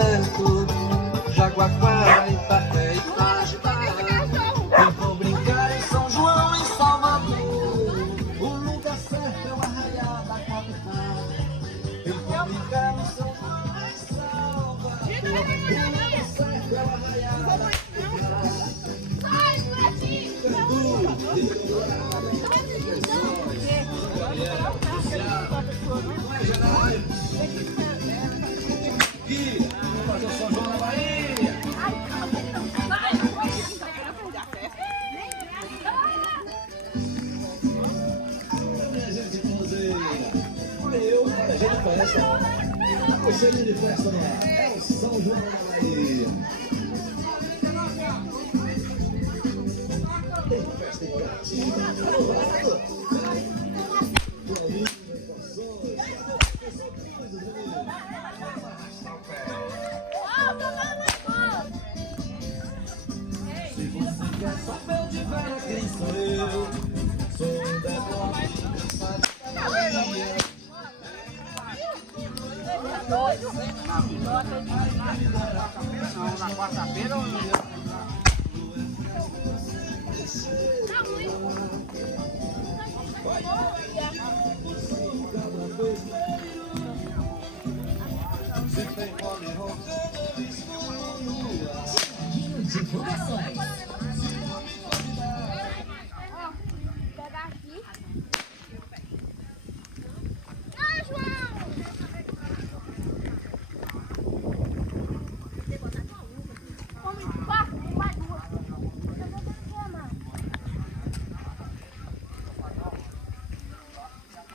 deserto, Jaguapá, Itapé, Itajubá. Eu vou brincar em São João, em Salvador. O lugar certo é o Arraial da capital. Eu vou brincar no São João, em Salvador. O lugar certo é o Arraial da capital. Aqui, vamos fazer o São João na Bahia. Minha gente boazinha, olha eu, olha a gente festa. O cheiro de festa no ar. É o São João na Bahia. Tem festa em Catinga. Se você quer saber de velha quem sou eu, sou um devoto da Bahia. Na quarta-feira ou Se tem fome roncando, eu estou no ar.